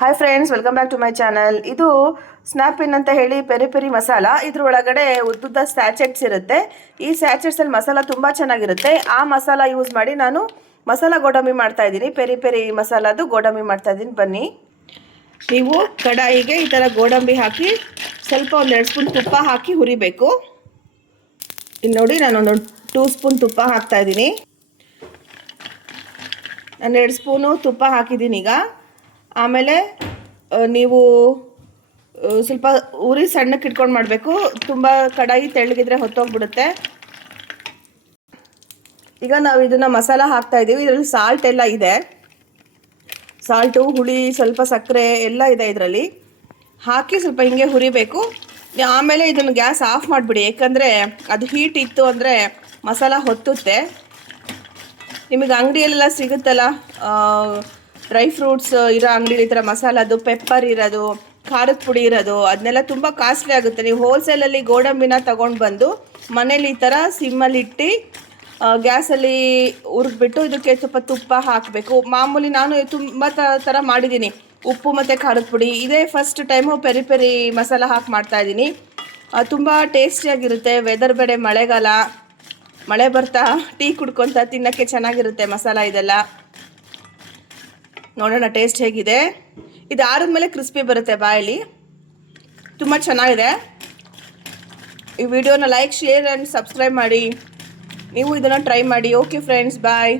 Hi friends, welcome back to my channel. ಇದು snap in ಅಂತ ಹೇಳಿ ಪೆರಿ ಪೆರಿ ಮಸಾಲ. ಇದ್ರ ಒಳಗಡೆ ಉದ್ದುದ್ದ ಸ್ಯಾಚೆಟ್ಸ್ ಇರುತ್ತೆ. ಈ ಸ್ಯಾಚೆಟ್ಸಲ್ಲಿ ಮಸಾಲ ತುಂಬ ಚೆನ್ನಾಗಿರುತ್ತೆ. ಆ ಮಸಾಲ ಯೂಸ್ ಮಾಡಿ ನಾನು ಮಸಾಲ ಗೋಡಂಬಿ ಮಾಡ್ತಾ ಇದ್ದೀನಿ. ಪೆರಿ ಪೆರಿ ಮಸಾಲದು ಗೋಡಂಬಿ ಮಾಡ್ತಾ ಇದ್ದೀನಿ. ಬನ್ನಿ, ನೀವು ಕಡಾಯಿಗೆ ಈ ಥರ ಗೋಡಂಬಿ ಹಾಕಿ ಸ್ವಲ್ಪ 1-2 ಸ್ಪೂನ್ ತುಪ್ಪ ಹಾಕಿ ಹುರಿಬೇಕು. ಇಲ್ಲಿ ನೋಡಿ, ನಾನೊಂದು 2 ಸ್ಪೂನ್ ತುಪ್ಪ ಹಾಕ್ತಾ ಇದ್ದೀನಿ. ನಾನು 2 ಸ್ಪೂನು ತುಪ್ಪ ಹಾಕಿದ್ದೀನಿ. ಈಗ ಆಮೇಲೆ ನೀವು ಸ್ವಲ್ಪ ಉರಿ ಸಣ್ಣಕ್ಕೆ ಇಟ್ಕೊಂಡು ಮಾಡಬೇಕು. ತುಂಬ ಕಡಾಯಿ ತೆಳ್ಳಗಿದ್ರೆ ಹೊತ್ತೋಗ್ಬಿಡುತ್ತೆ. ಈಗ ನಾವು ಇದನ್ನು ಮಸಾಲ ಹಾಕ್ತಾ ಇದ್ದೀವಿ. ಇದರಲ್ಲಿ ಸಾಲ್ಟ್ ಎಲ್ಲ ಇದೆ. ಸಾಲ್ಟು, ಹುಳಿ, ಸ್ವಲ್ಪ ಸಕ್ಕರೆ ಎಲ್ಲ ಇದೆ ಇದರಲ್ಲಿ. ಹಾಕಿ ಸ್ವಲ್ಪ ಹಿಂಗೆ ಹುರಿಬೇಕು. ಆಮೇಲೆ ಇದನ್ನು ಗ್ಯಾಸ್ ಆಫ್ ಮಾಡಿಬಿಡಿ, ಯಾಕಂದರೆ ಅದು ಹೀಟ್ ಇತ್ತು ಅಂದರೆ ಮಸಾಲ ಹೊತ್ತುತ್ತೆ. ನಿಮಗೆ ಅಂಗಡಿಯಲ್ಲೆಲ್ಲ ಸಿಗುತ್ತಲ್ಲ, ಡ್ರೈ ಫ್ರೂಟ್ಸ್ ಇರೋ ಅಂಗಡಿ ಈ ಥರ ಮಸಾಲದು, ಪೆಪ್ಪರ್ ಇರೋದು, ಖಾರದ ಪುಡಿ ಇರೋದು, ಅದನ್ನೆಲ್ಲ ತುಂಬ ಕಾಸ್ಟ್ಲಿ ಆಗುತ್ತೆ. ನೀವು ಹೋಲ್ಸೇಲಲ್ಲಿ ಗೋಡಂಬಿನ ತೊಗೊಂಡು ಬಂದು ಮನೇಲಿ ಈ ಥರ ಸಿಮ್ಮಲ್ಲಿ ಇಟ್ಟು ಗ್ಯಾಸಲ್ಲಿ ಹುರಿದ್ಬಿಟ್ಟು ಇದಕ್ಕೆ ಸ್ವಲ್ಪ ತುಪ್ಪ ಹಾಕಬೇಕು. ಮಾಮೂಲಿ ನಾನು ತುಂಬ ಥರ ಮಾಡಿದ್ದೀನಿ. ಉಪ್ಪು ಮತ್ತು ಖಾರದ ಪುಡಿ. ಇದೇ first time peri peri masala ಹಾಕಿ ಮಾಡ್ತಾಯಿದ್ದೀನಿ. ತುಂಬ ಟೇಸ್ಟಿಯಾಗಿರುತ್ತೆ. ವೆದರ್ ಬೇರೆ ಮಳೆಗಾಲ, ಮಳೆ ಬರ್ತಾ ಟೀ ಕುಡ್ಕೊತ ತಿನ್ನೋಕ್ಕೆ ಚೆನ್ನಾಗಿರುತ್ತೆ ಮಸಾಲ ಇದೆಲ್ಲ. ನೋಡೋಣ ಟೇಸ್ಟ್ ಹೇಗಿದೆ. ಇದು ಆರಿದ್ಮೇಲೆ ಕ್ರಿಸ್ಪಿ ಬರುತ್ತೆ ಬಾಯಲ್ಲಿ, ತುಂಬ ಚೆನ್ನಾಗಿದೆ. ಈ ವಿಡಿಯೋನ ಲೈಕ್, ಶೇರ್ ಆ್ಯಂಡ್ ಸಬ್ಸ್ಕ್ರೈಬ್ ಮಾಡಿ. ನೀವು ಇದನ್ನು ಟ್ರೈ ಮಾಡಿ. ಓಕೆ ಫ್ರೆಂಡ್ಸ್, ಬಾಯ್.